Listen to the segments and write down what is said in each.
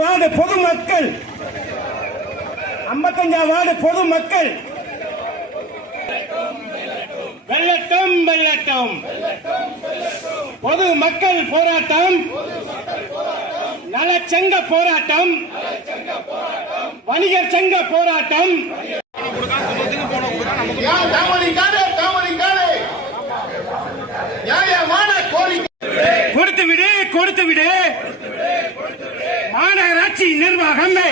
Ward பொதுமக்கள். ஐம்பத்தஞ்சாம் ward பொதுமக்கள். வெள்ளட்டும் வெள்ளட்டும் பொது மக்கள் போராட்டம். நலச்சங்க போராட்டம். வணிகர் சங்க போராட்டம். கொடுத்து விடு கொடுத்து விடு. மாநகராட்சி நிர்வாகமே.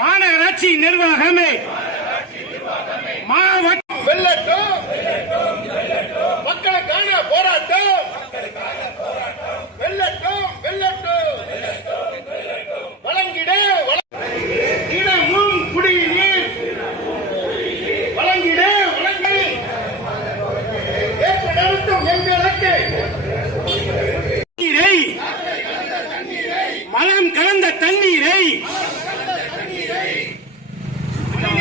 மாநகராட்சி நிர்வாகமே. மாவட்ட வெள்ளட்டும் மக்களுக்கான போராட்டம். வெள்ளட்டும் வெள்ளட்டும் வழங்கிட தினமும் குடிநீர். வழங்கிட வழங்கி. ஏற்ற நடத்தும் எங்களுக்கு.